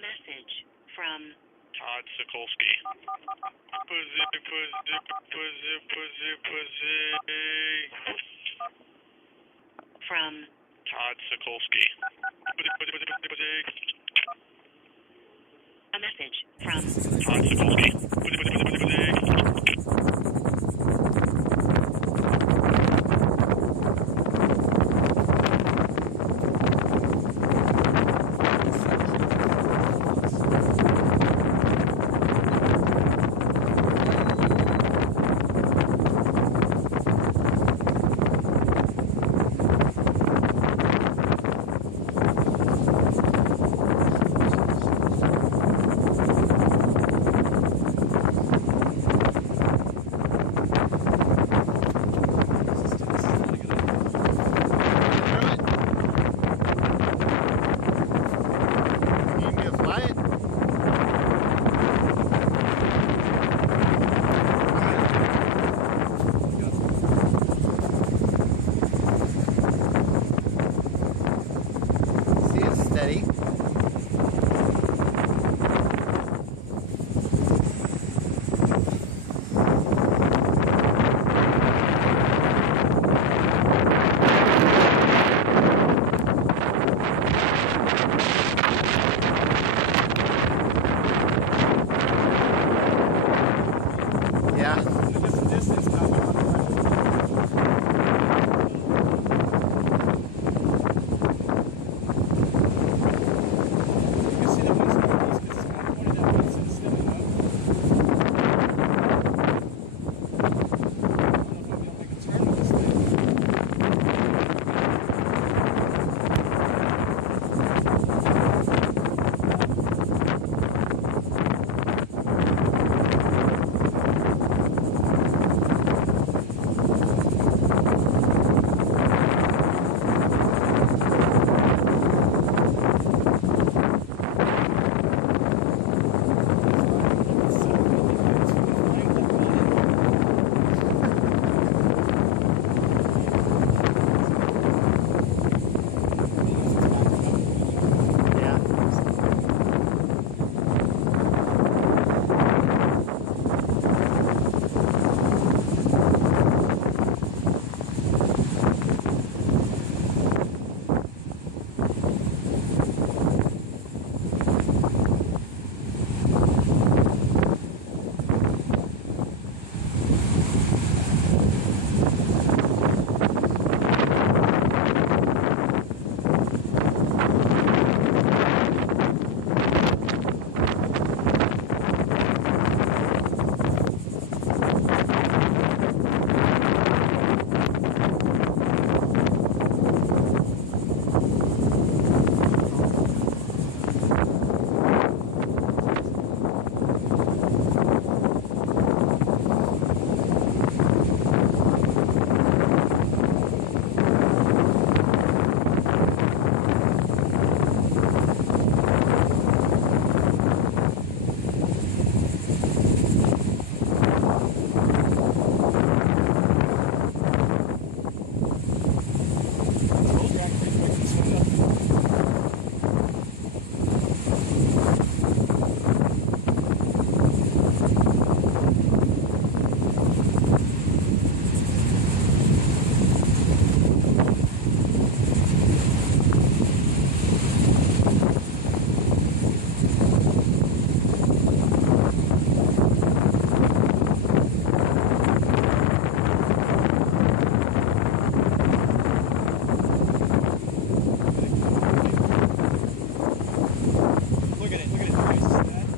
message from Todd Sikulski. Pussy, pussy, pussy, pussy, pussy. from Todd Sikulski. Pussy, pussy, pussy, pussy, pussy. a message from Todd Sikulski. Pussy, pussy, pussy, pussy, pussy. Steady. Yeah.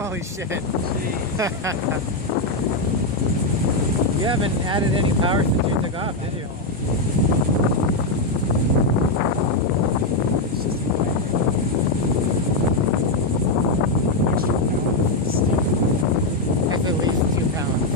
Holy shit. You haven't added any power since you took off, did you? That's at least 2 pounds.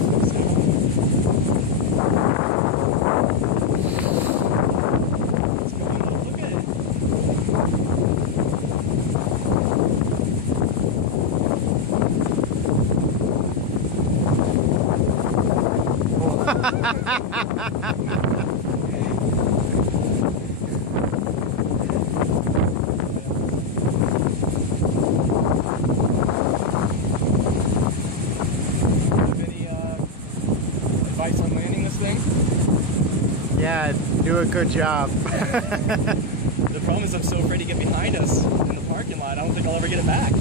Yeah, do a good job. The problem is I'm so afraid to get behind us in the parking lot. I don't think I'll ever get it back.